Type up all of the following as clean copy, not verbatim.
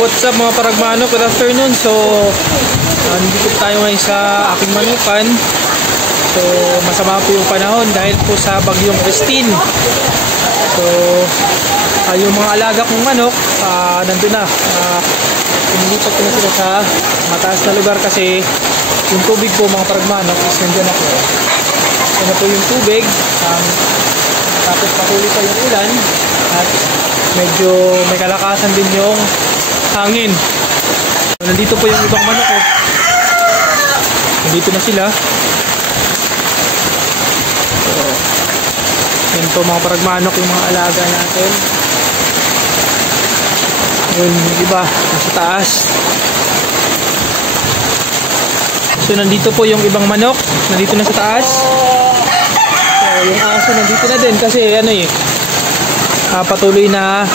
What's up mga paragmano? Good afternoon. So, nandito tayo ngayon sa aking manukan. So, masama po yung panahon dahil po sa bagyong Christine. So, yung mga alaga kong manok, nandun na. Pinilipat ko na sila sa mataas na lugar kasi yung tubig po mga paragmano is nandyan na po. Ano po yung tubig. Tapos patuloy pa yung ulan at medyo may kalakasan din yung hangin. So, nandito po yung ibang manok ko. Nandito na sila. So, yan po mga paragmanok yung mga alaga natin. Yun yung iba nasa taas. So nandito po yung ibang manok. Nandito na sa taas. So yung aso nandito na din kasi ano patuloy na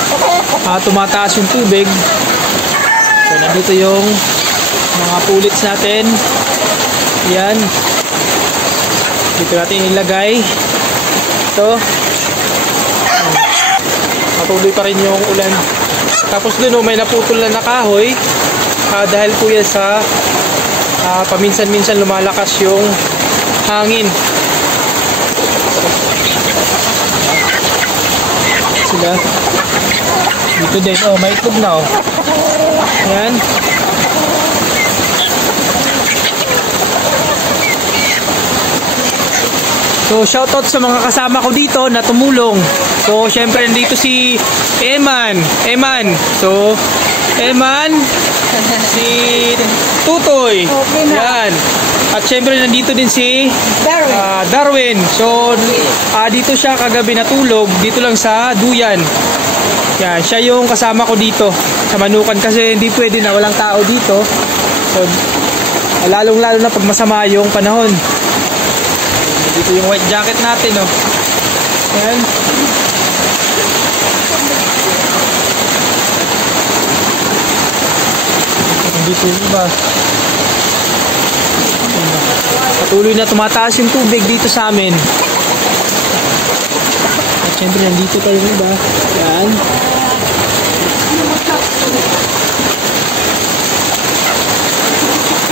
tumataas yung tubig. So nandito yung mga pullets natin. Yan. Dito natin ilagay. Ito. Patuloy pa rin yung ulan. Tapos dun may naputol na kahoy dahil po yan sa paminsan-minsan lumalakas yung hangin. Sila dito din, may itlog na yan. So shoutout sa mga kasama ko dito na tumulong. So syempre nandito si Eman. So Eman, si Tutoy. Yan. At syempre nandito din si Darwin. So dito siya kagabi natulog dito lang sa Duyan. Yan, siya yung kasama ko dito sa manukan kasi hindi pwede na walang tao dito. So lalong-lalo na pag masama yung panahon. Dito yung white jacket natin, Ayan. Dito yung iba. Patuloy na tumataas yung tubig dito sa amin. At syempre nandito pa yung iba. Ayan.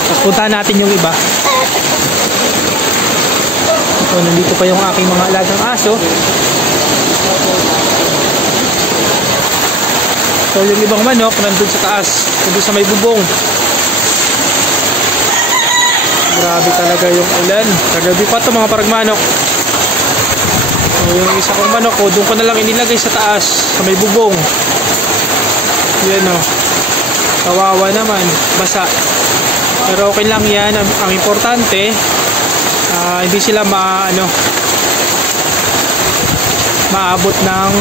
Tapos puntahan natin yung iba. So, nandito pa yung aking mga alagang aso. So, yung ibang manok nandun sa taas, nandun sa may bubong. Grabe talaga yung ulan. Kagabi pa ito mga paragmanok. So, yung isa kong manok ko, doon ko na lang inilagay sa taas, sa may bubong. Yan kawawa naman, basa. Pero okay lang yan. Ang importante, hindi sila maabot ng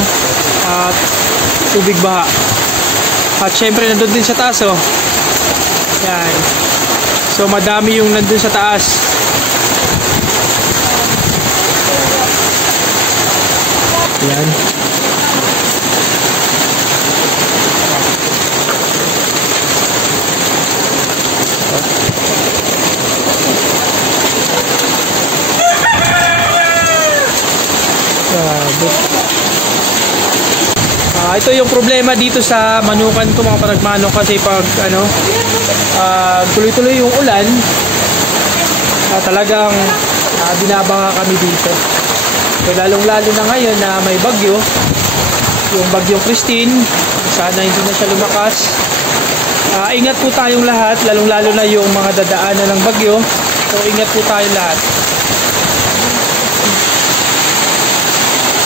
tubig baha. At syempre nandun din sa taas yan. So madami yung nandun sa taas. Yan. Ito yung problema dito sa manukan ko mga paragmano kasi pag tuloy-tuloy yung ulan, talagang binabanga kami dito. So lalong-lalo na ngayon na may bagyo, yung bagyong Christine, sana hindi na siya lumakas. Ingat po tayong lahat, lalong-lalo na yung mga dadaanan ng bagyo. So ingat po tayong lahat.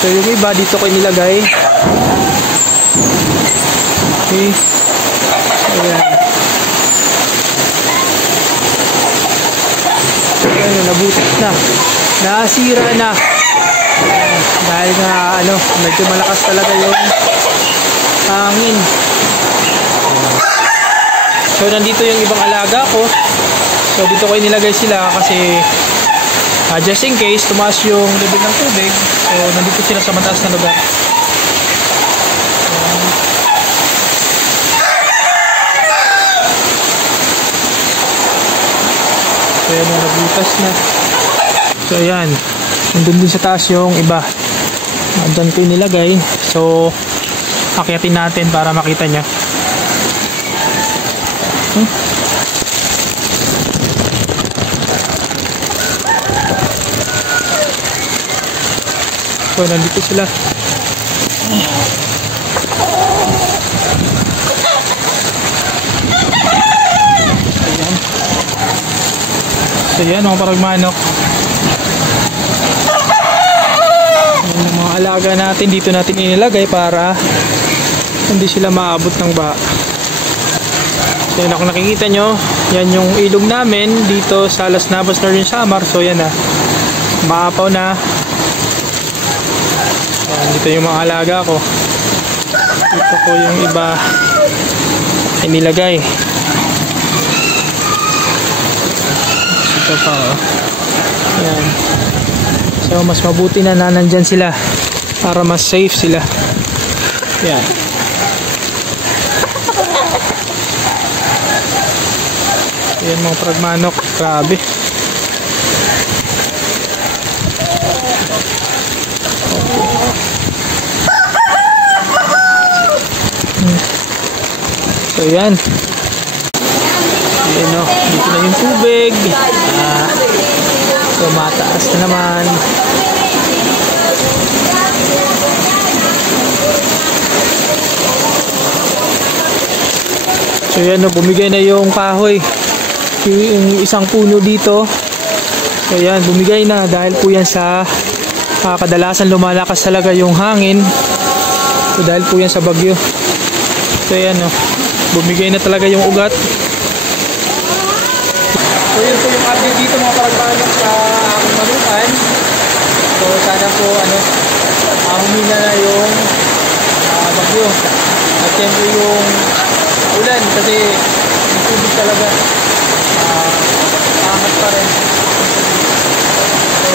So yung iba dito ko nilagay. Okay. Ayan. Ayan, nabutit na. Nasira na. Dahil nga, medyo malakas talaga yung hangin. So, nandito yung ibang alaga ko. So, dito ko inilagay sila kasi just in case, tumaas yung level ng tubig. So, nandito sila sa mataas na lugar. So yan, nabutas na. So ayan, nandun din sa taas yung iba. Nandun ko nilagay. So akyatin natin para makita nyo. So, nandito sila. Ayan. So, yan mga paragmanok. Ayan ang mga alaga natin. Dito natin inilagay para hindi sila maabot ng baha. So, yan, kung nakikita nyo, yan yung ilog namin dito sa Las Navas, Northern Samar. So, yan na. Maapaw na. Yan, dito yung mga alaga ko. Dito ko yung iba ay nilagay. Ito pa, oh. Yan. So, mas mabuti na nandyan sila para mas safe sila. Yan. Yan mga pragmanok. Grabe. So yan. Ayan o. Dito na yung tubig. So mataas na naman. So yan o. Bumigay na yung kahoy. Yung isang puno dito. So yan. Bumigay na. Dahil po yan sa kadalasan lumalakas talaga yung hangin. So dahil po yan sa bagyo. So yan o. Bumigay na talaga yung ugat. So yun po yung update dito mga paragmanok sa aking manukan. So sana po humina na yung bagyo. At siyempre yung ulan kasi yung tubig talaga angat pa rin. So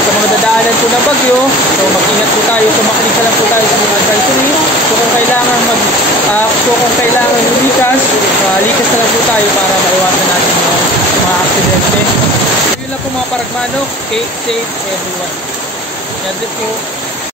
sa mga dadaanan po ng bagyo, so mag-ingat po tayo, so makinig lang po tayo sa mga advisory. So kung kailangan lumikas, likas na lang po tayo para maiwasan natin yung mga aksidente. So yun lang po mga paragmanok, safe everyone. God bless po.